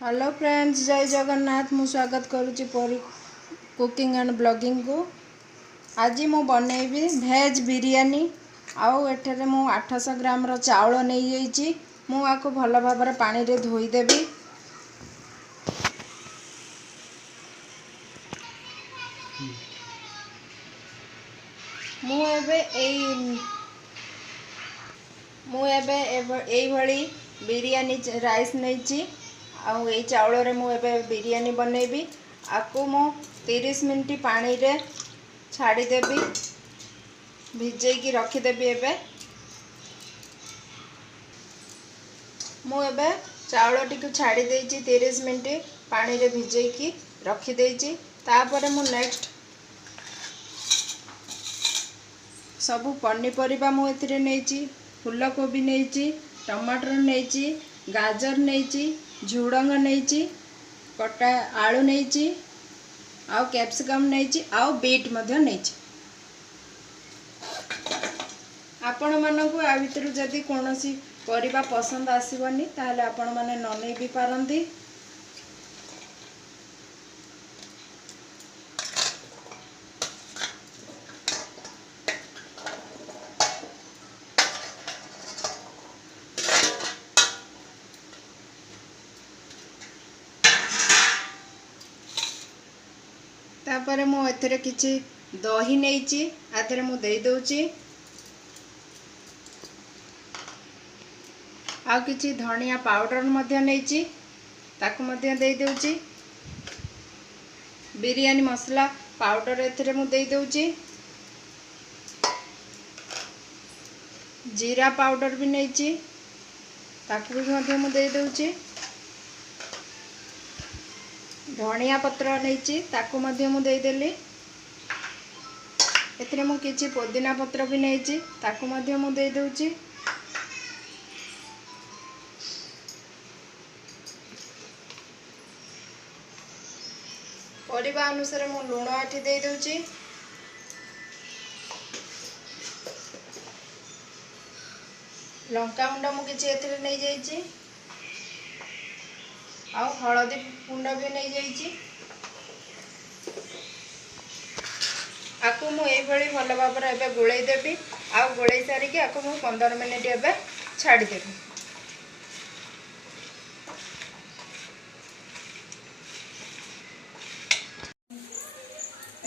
Hello friends, जय जगन्नाथ। मु स्वागत करुच्ची परी कुकिंग एंड ब्लॉगिंग को। आज मु बनैबी भेज बिरियानी। आउ एठरे मु 800 ग्राम रो चाउल नहीं जाइछि। मु आको भल भाबरे पानी रे धोई देबी। मु एई भली बिरियानी राइस नहीं आउ ए चाउल रे मु एबे बिरियानी बनैबी। आकु मु 30 मिनट पानी रे छाड़ी देबी, भिजेकी रखीदेबी। एबे मु एबे चाउल टी छाड़ी देइछि 30 मिनट पानी रे भिजेकी रखी देइछि। तापर मु नेक्स्ट सबु पनीपरिबा मु एथिरे नेइछि। फूलकोबी नेइछि, टमाटर नेइछि, गाजर नेइछि, झुडंग नेइछि, कटा आलू नेइछि, आउ कैप्सिकम नेइछि, आउ बीट मध्य नेइछि। आपण मानकु आ भितरु जदि कोनोसी परिबा पसंद आसीबनी ताहले आपण माने न नै भी पारंती। तापर मु एथरे किछि दही नेइछि, आथरे मु देई दउछि। आ किछि धनिया पाउडर मध्य नेइछि, ताकु मध्य देई दउछि। बिरयानी मसला पाउडर एथरे मु देई दउछि। जीरा पाउडर भी नेइछि, ताकु भी मध्य मु देई दउछि। धनिया पत्र नेइछि, ताकु मध्य मु देई देली। एथरे मु किछि पुदीना पत्र भी नेइछि, ताकु मध्य मु देई दउछि। परिबा अनुसार मु लूण एठी देई दउछि। लंका गुंड मु किछि एथरे नै जाइछि, आउ हळदी गुंड भी नै जाइछि। आकु मु एई भली भल भाबरे एबे गुळै देबी। आउ गुळै सारी के आकु मु 15 मिनिट एबे छाडी देबी।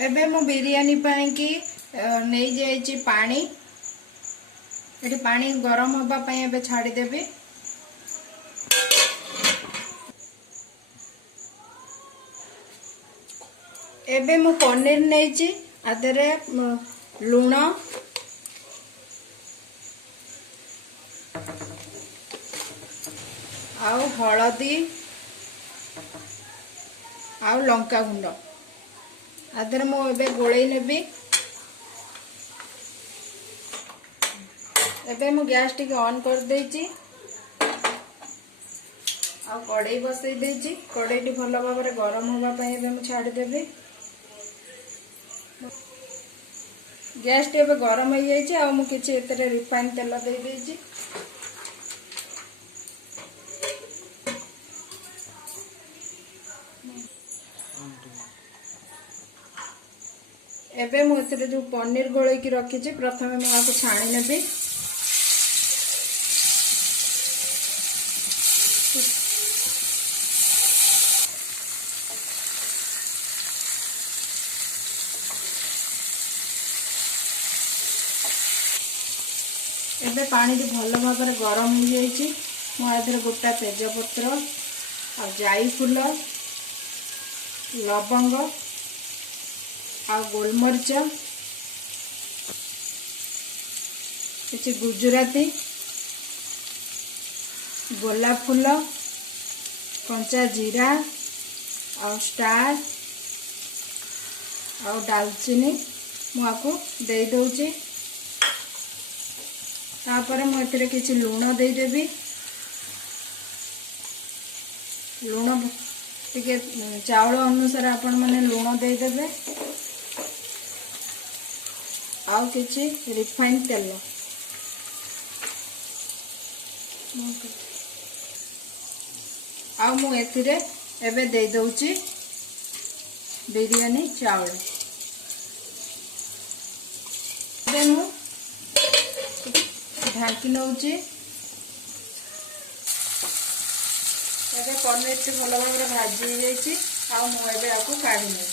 एबे मु बिरयानी पाई की नै जाइछि पानी। एठी पानी गरम होबा पई एबे छाडी देबी। एबे मु पनीर नेइछि, आदरे लूण, आउ हळदी, आउ लंका गुंड आदरे मु एबे गोळै नेबी। एबे मु गैस टिके ऑन कर देइछि। आ कढ़ई बसई देइछि। कढ़ईटी भल भाबरे गरम होबा पई एबे मु छाडी देबी। गैस टी एबे गरम हो जाइछि। आ मु किछि एतरे रिफाइन तेल देइ देइछि। एबे मु एतरे जो पनीर गोळै की रखिछि, प्रथमे मु आको छाणी नेबी। एबे पानी टी भल भाबरे गरम हो जाइछि। मु आधरे गोटा तेजपत्र, आ जाई फूल, लवंग, आ गोलमरिच, किछि गुजराती, गोलाप फूल, कंचा जीरा, आ स्टार, आ दालचीनी मु आको देई दउछि। तापर मु एतरे किछि लूण देई देबी। लूण टिके चाउल अनुसार आपण माने लूण देई देबे। आउ किछि रिफाइन तेल, आउ मु एथिरे एबे दे दउची बिरयानी चावल। एबे मु ढांकी नउची। एबे पनीर टी भल भाव भाजी जाइए। आउ मु एबे आपको काढ़ी ने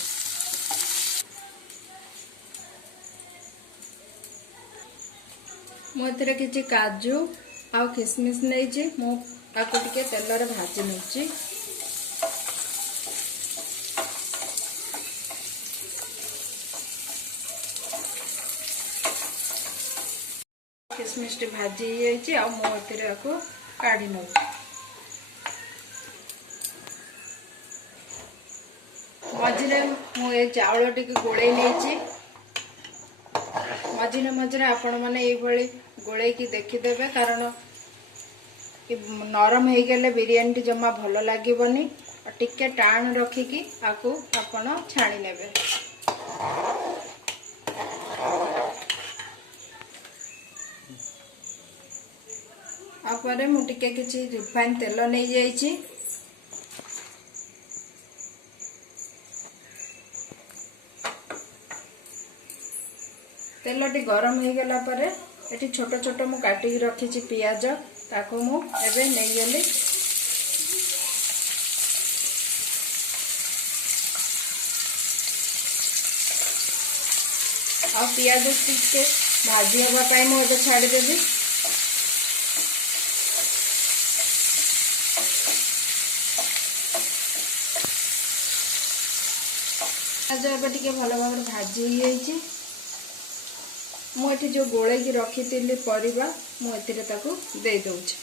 मु एथिरे किछि काजू आउ किशमिश नैछि। मु आपको टिके तेल रे भाजी नउची। किशमिश टी भाजी जाइए। आउ मु एथिरे आपको काढ़ी नउची। मझिरे मु ए चावल टी गोळै नैछि। मझिरे मझिरे आपण माने एई भली गोळै की देखिदेबे, कारण नरम हो गले बिरयानी टी जमा भल लागिबनी। टिके टाण रखिकी आकु आपण छाणी नेबे। आपर मु टिके किछि रिफाइन तेल नै जाइछि। तेल टी गरम हो गला परे एटी छोट छोट मु काटी रखिछि पियाज, ताको मु एबे नै गेली। आ पियाज टिके भाजी हवा पाई मु एबे छाडी देबी। पियाज एबे टिके भल भाव भाजी हो जाइछि। मुझे जो गोले की रखी थी परिबा मुझे ताकू दे दउछि।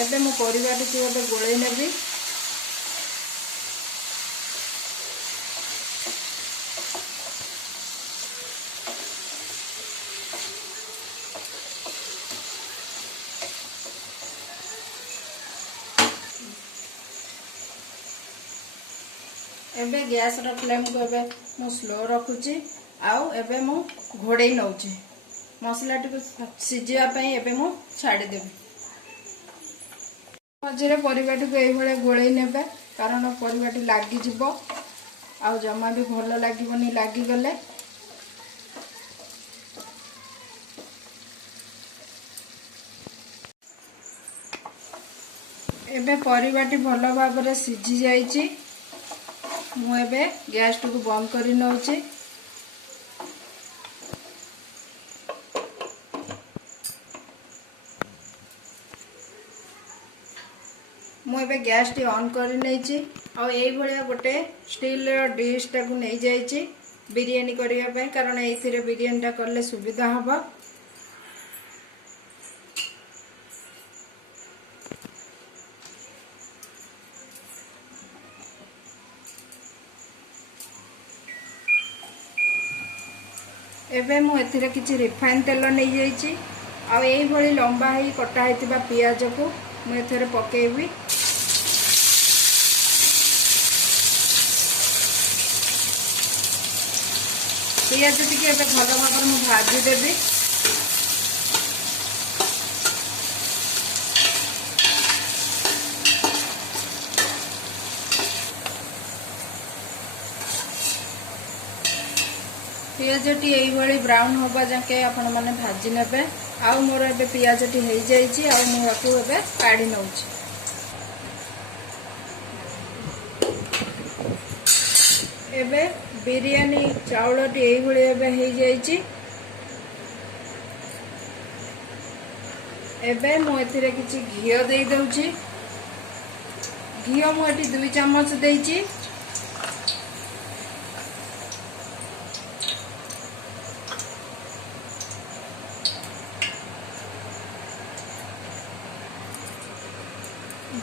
एबे मु परिबा टी गोटे गोले नेबी। एबे गैस रो फ्लेम को एबे मु स्लो रखुची। आउ एबे मु घोड़े नउची। मसला टी सिजिया पई एबे मु छाडी देबी। मझिरे परिबा टी एई भले गोळै नेबे, कारण परिबा टी लागी जिवो आउ जमा भी भल लागिबनी। लागी गले एबे परिबा टी भल भाव रे सिझी जाइछि। मु एबे गैस टू बंद करी नउची। मु एबे गैस टी ऑन करी नैछि। आ एई भलिया गोटे स्टील डिश टाकू नै जाइछि बिरयानी करिया पय, कारण एथिरे बिरयानी टा करले सुविधा हबो। एबे मु एथिरे किछि रिफाइन तेल नै जाइछि। आ एई भली लंबा ही कटा हेतिबा पियाज को मु एथिरे पकेइबी। पियाज टिके एबे भल भाव मु भाजी देबी। पियाज टी एई भली ब्राउन होबा जाके आपण माने भाजी नेबे। आउ मोर एबे पियाज टी हेई जाइछि। आउ मु आकु एबे काढी नउछि। एबे बिरयानी चावल टी एई भली एबे हेई जाइछि। एबे मु एथिरे किछि घियो देई दउछि। घियो मु एटी 2 चम्मच देइछि।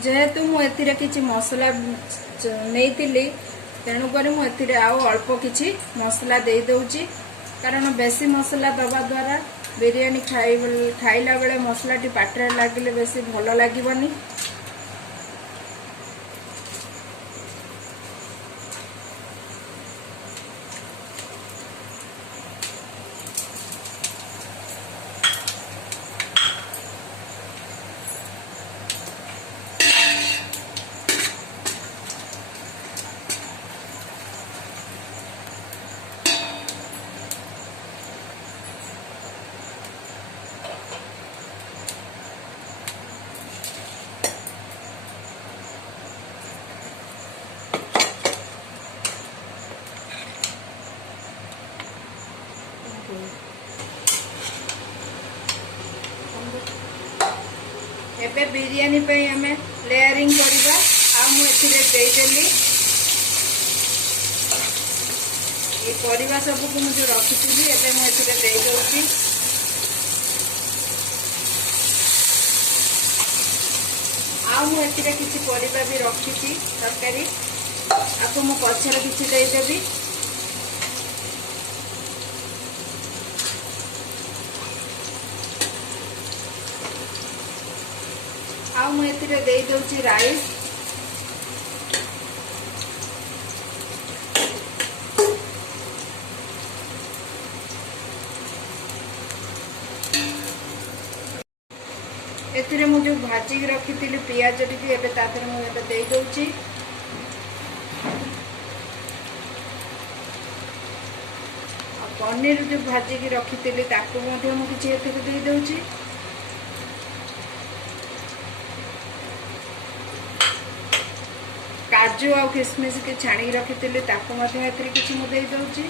जेहेतु मु एथिरे किछि मसला नैतिली, तेणुक मु एथिरे आउ अल्प किछि मसला दे दउछि, कारण बेसी मसला दबा द्वारा बिरयानी खाइला बेले मसला टी पाटरे लागिले बेसी भल लागिबनी। एबे बिरयानी पे हमें लेयरिंग करबा आ मु एथिरे देइदेली ये परिवा सब को मुझे रखी एबे मु एथिरे देइ दउची आ मु एथिरे किछि परिवा भी रखी तरकारी आपको मु पछरे किछि देइ देबी आउ मु एथिरे देइ दउची राइस एथिरे मु जो भाजी रखी थी पियाज टी एबे तातिर मु एबे देइ दउची पनीर जो भाजी की रखी थी ताको मध्ये मु किछि एथिरे देइ दउची काजू आ किशमिश के छाणी रखी थी ताको मध्ये एथिरे किछि मु देइ दउची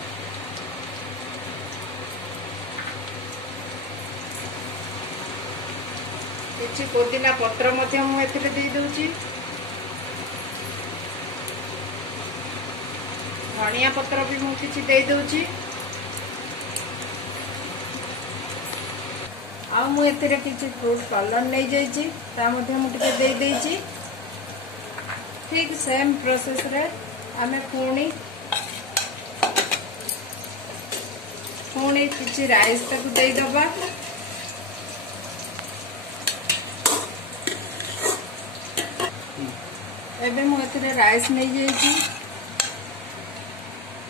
किछि पुदीना पत्र मध्ये मु एथिरे देइ दउची धनिया पत्र भी मु किछि देइ दउची आ मु एथिरे किछि फ्रूट कलर नै जाइछि ता मध्ये मु टिके देइ देइछि ठीक सेम प्रोसेस रे आमे पुणी किछि राइस तक देइ दबा एबे मु एथिरे राइस नै जाइछि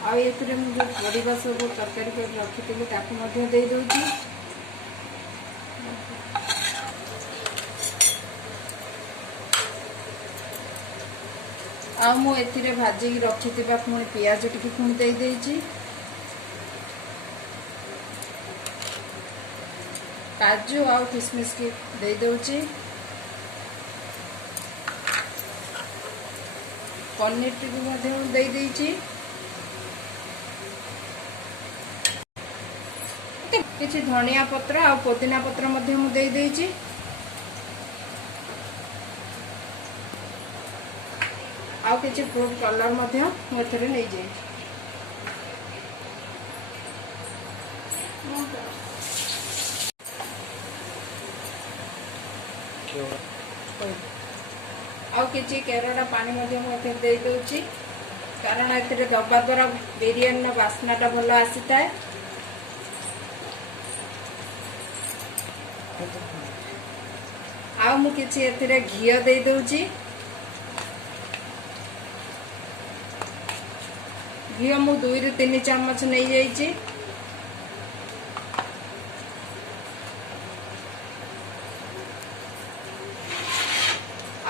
आ एथिरे मु जो परिबा सब तरकारी कर रखिथिलि ताकू मध्ये देइ दउछि आ मु एथिरे भाजी रखिथिबा पुणी पियाज टिके पुणी देइ देइछि काजू आ किशमिश के देइ दउछि पनीर टिके मध्ये देइ देइछि किछि धनिया पत्र आ पुदीना पत्र मध्ये मु देइ देइछि आ किछि फ्रूट कलर मध्ये मु एथिरे नै जाय आ किछि केरड़ा पानी मध्ये मु एथिरे देइ दउछि कारण एथिरे दबा द्वारा बिरयानी ना वासनाटा भलो आसीताय आ मु किछि एथिरे घिया देइ दउछि घी मु 2 ରୁ 3 चम्मच नहीं जाइछि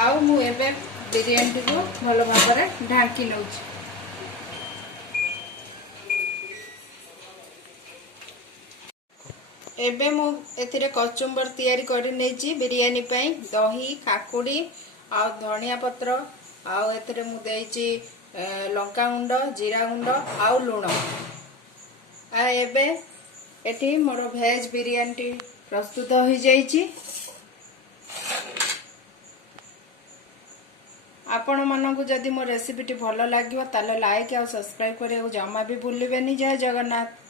आउ मु एबे बिरयानी को भलो भाबरे ढांकी नउछि एबे मु एथिरे कचुंबर तयारी करि नेछि बिरयानी पई दही काकुडी आ धनिया पत्र आ एथिरे मु देइछि लंका गुंड जीरा गुंड आउ लुण आ एबे एठी मोर वेज बिरयानी प्रस्तुत हो जाइछि आपण मानकु जदि मो रेसिपीटी भलो लागियो ताले लाइक आ सब्सक्राइब करियो जमा भी भूलिबेनी। जय जगन्नाथ।